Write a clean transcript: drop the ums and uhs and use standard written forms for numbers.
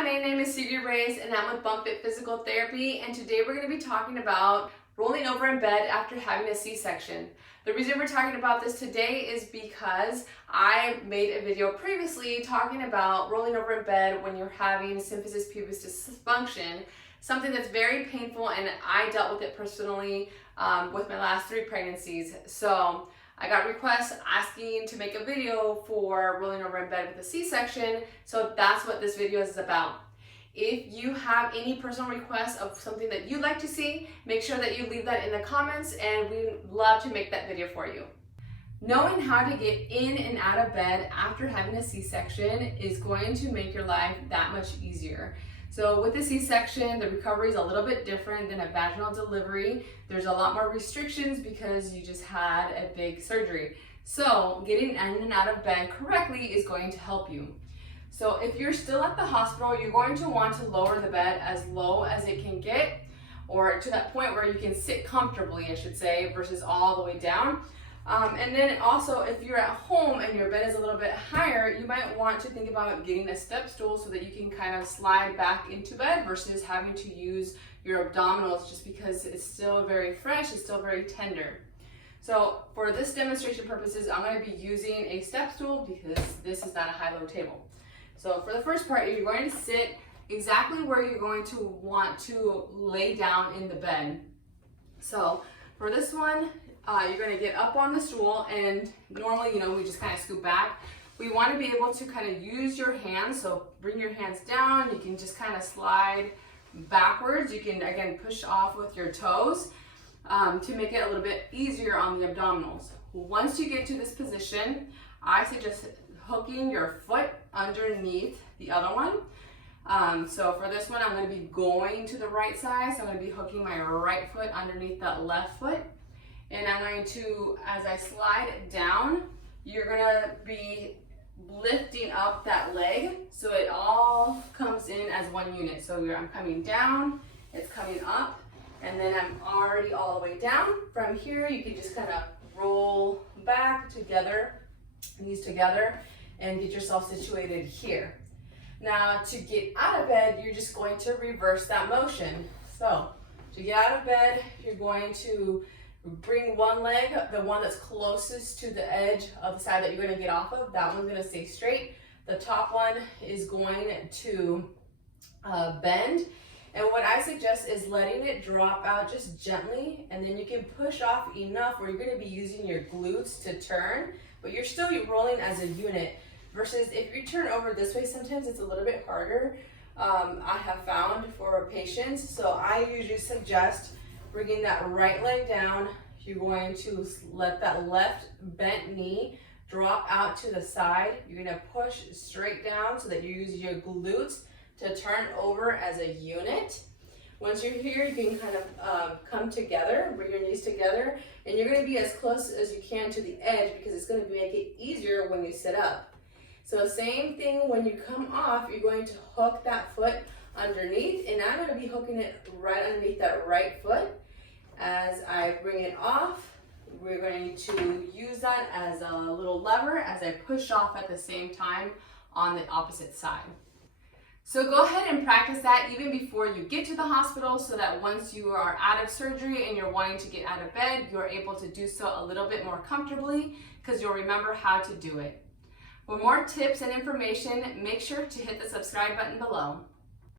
Hi, my name is Reyes and I'm with Bump Fit Physical Therapy, and today we're going to be talking about rolling over in bed after having a C-section. The reason we're talking about this today is because I made a video previously talking about rolling over in bed when you're having symphysis pubis dysfunction, something that's very painful, and I dealt with it personally with my last 3 pregnancies. So I got requests asking to make a video for rolling over in bed with a C-section, so that's what this video is about. If you have any personal requests of something that you'd like to see, make sure that you leave that in the comments and we'd love to make that video for you. Knowing how to get in and out of bed after having a C-section is going to make your life that much easier. So with the C-section, the recovery is a little bit different than a vaginal delivery. There's a lot more restrictions because you just had a big surgery. So getting in and out of bed correctly is going to help you. So if you're still at the hospital, you're going to want to lower the bed as low as it can get, or to that point where you can sit comfortably, I should say, versus all the way down. And then also, if you're at home and your bed is a little bit higher, you might want to think about getting a step stool so that you can kind of slide back into bed versus having to use your abdominals, just because it's still very fresh, it's still very tender. So for this demonstration purposes, I'm going to be using a step stool because this is not a high-low table. So for the first part, you're going to sit exactly where you're going to want to lay down in the bed. So for this one, you're going to get up on the stool, and normally, we just kind of scoot back. We want to be able to kind of use your hands, so bring your hands down. You can just kind of slide backwards. You can, again, push off with your toes to make it a little bit easier on the abdominals. Once you get to this position, I suggest hooking your foot underneath the other one. So for this one, I'm going to be going to the right side, so I'm going to be hooking my right foot underneath that left foot. And I'm going to, as I slide down, you're gonna be lifting up that leg so it all comes in as one unit. So I'm coming down, it's coming up, and then I'm already all the way down. From here, you can just kind of roll back together, knees together, and get yourself situated here. Now, to get out of bed, you're just going to reverse that motion. So to get out of bed, you're going to bring one leg, the one that's closest to the edge of the side that you're going to get off of, that one's going to stay straight. The top one is going to bend. And what I suggest is letting it drop out just gently, and then you can push off enough where you're going to be using your glutes to turn, but you're still rolling as a unit. Versus if you turn over this way, sometimes it's a little bit harder, I have found, for patients. So I usually suggest bringing that right leg down. You're going to let that left bent knee drop out to the side. You're going to push straight down so that you use your glutes to turn over as a unit. Once you're here, you can kind of come together, bring your knees together, and you're going to be as close as you can to the edge because it's going to make it easier when you sit up. So same thing when you come off, you're going to hook that foot underneath, and I'm going to be hooking it right underneath that right foot. As I bring it off, we're going to use that as a little lever as I push off at the same time on the opposite side. So go ahead and practice that even before you get to the hospital, so that once you are out of surgery and you're wanting to get out of bed, you're able to do so a little bit more comfortably because you'll remember how to do it. For more tips and information, make sure to hit the subscribe button below.